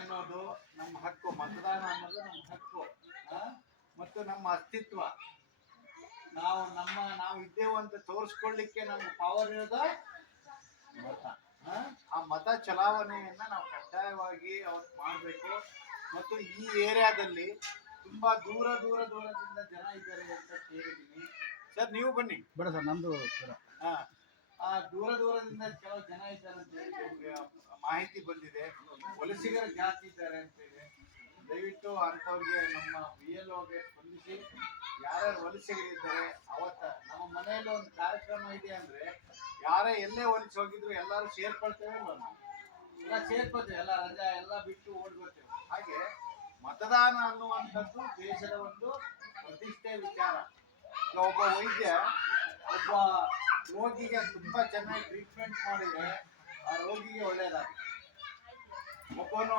ಅನ್ನೋದು ನಮ್ಮ ಹಕ್ಕು, ಮತದಾನ ಅನ್ನೋದು ನಮ್ಮ ಹಕ್ಕು. ಮತ್ತು ನಮ್ಮ ಅಸ್ತಿತ್ವ. ನಾವು ಇದ್ದೇವು ಅಂತ ತೋರಿಸ್ಕೊಳ್ಳಿಕ್ಕೆ ನಮ್ಗೆ ಪವರ್ ಇರೋದ ಮತ. ಆ ಮತ ಚಲಾವಣೆಯನ್ನ ನಾವು ಕಡ್ಡಾಯವಾಗಿ ಅವತ್ತು ಮಾಡಬೇಕು. ಮತ್ತು ಈ ಏರಿಯಾದಲ್ಲಿ ತುಂಬಾ ದೂರದಿಂದ ಜನ ಇದ್ದಾರೆ ಅಂತ ಕೇಳಿದ್ದೀನಿ. ಸರ್ ನೀವು ಬನ್ನಿ. ಬೇಡ ಸರ್, ನಮ್ದು ದೂರದಿಂದ ಕೆಲವು ಜನ ಇದ್ದಾರೆ ಅಂತ ಹೇಳಿ ಮಾಹಿತಿ ಬಂದಿದೆ. ವಲಸಿಗರು ಜಾಸ್ತಿ ಇದ್ದಾರೆ ಅಂತ ಇದೆ. ದಯವಿಟ್ಟು ಅಂಥವ್ರಿಗೆ ನಮ್ಮ BLOಗೆ ಸ್ಪಂದಿಸಿ, ಯಾರ್ಯಾರು ವಲಸಿಗರಿದ್ದಾರೆ ಅವತ್ತ ನಮ್ಮ ಮನೆಯಲ್ಲಿ ಒಂದು ಕಾರ್ಯಕ್ರಮ ಇದೆ ಅಂದ್ರೆ ಯಾರೇ ಎಲ್ಲೇ ವಲಸೆ ಹೋಗಿದ್ರು ಎಲ್ಲರೂ ಸೇರ್ಕೊಳ್ತೇವೆ ಅಲ್ವ? ನಾವು ಎಲ್ಲ ಸೇರ್ಕೊಳ್ತೇವೆ, ಎಲ್ಲ ರಜಾ ಎಲ್ಲ ಬಿಟ್ಟು ಓಡ್ಬರ್ತೇವೆ. ಹಾಗೆ ಮತದಾನ ಅನ್ನುವಂಥದ್ದು ದೇಶದ ಒಂದು ಪ್ರತಿಷ್ಠೆ ವಿಚಾರ. ಈಗ ಒಬ್ಬ ವೈದ್ಯ ಒಬ್ಬ ರೋಗಿಗೆ ತುಂಬಾ ಚೆನ್ನಾಗಿ ಟ್ರೀಟ್ಮೆಂಟ್ ಮಾಡಿದ್ರೆ ಆ ರೋಗಿಗೆ ಒಳ್ಳೇದಾಗುತ್ತೆ. ಒಬ್ಬನು